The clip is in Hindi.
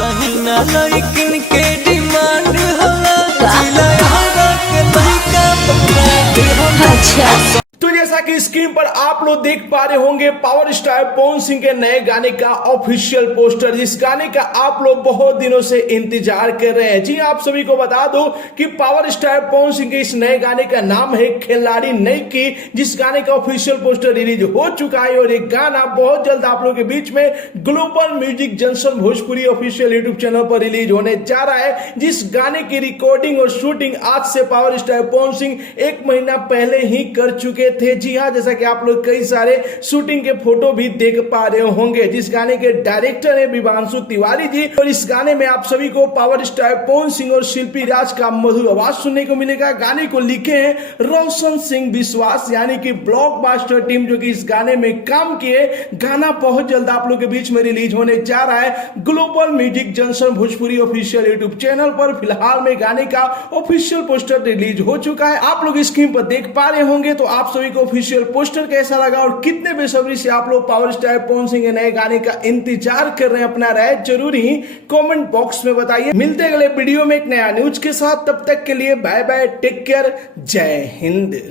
सही ना लइकिन के डिमांड होला जिला हरा के लइका ब्रांड होला। अच्छा तो जैसा कि स्क्रीन पर आप लोग देख पा रहे होंगे पावर स्टार पवन सिंह के नए गाने का ऑफिशियल पोस्टर, जिस गाने का आप लोग बहुत दिनों से इंतजार कर रहे हैं। जी आप सभी को बता दो कि पावर स्टार पवन सिंह के इस नए गाने का नाम है खिलाड़ी नहीं की, जिस गाने का ऑफिशियल पोस्टर रिलीज हो चुका है और एक गाना बहुत जल्द आप लोगों के बीच में global music junction Bhojpuri official YouTube channel पर रिलीज होने जा रहा है। जिस गाने की रिकॉर्डिंग और शूटिंग आज से पावर स्टार पवन सिंह 1 महीना पहले ही कर चुके थे। जी हाँ, जैसा कि आप लोग कई सारे शूटिंग के फोटो भी देख पा रहे होंगे। जिस गाने के डायरेक्टर है विभांशु तिवारी जी, और इस गाने में आप सभी को पावर स्टार पवन सिंह और शिल्पी राज का मधुर आवाज सुनने को मिलेगा। गाने को लिखे हैं रोशन सिंह विश्वास, यानी कि ब्लॉकबस्टर टीम जो कि इस गाने में काम किए। गाना बहुत जल्द आप लोग के बीच में रिलीज होने जा रहा है global music junction Bhojpuri official YouTube channel पर। फिलहाल में गाने का ऑफिशियल पोस्टर रिलीज हो चुका है, आप लोग स्क्रीन पर देख पा रहे होंगे। तो आप सभी को ऑफिशियल पोस्टर कैसा लगा और कितने बेसब्री से आप लोग पावर स्टार पवन सिंह के नए गाने का इंतजार कर रहे हैं, अपना राय जरूर ही कमेंट बॉक्स में बताइए। मिलते हैं अगले वीडियो में एक नया न्यूज के साथ, तब तक के लिए बाय बाय, टेक केयर, जय हिंद।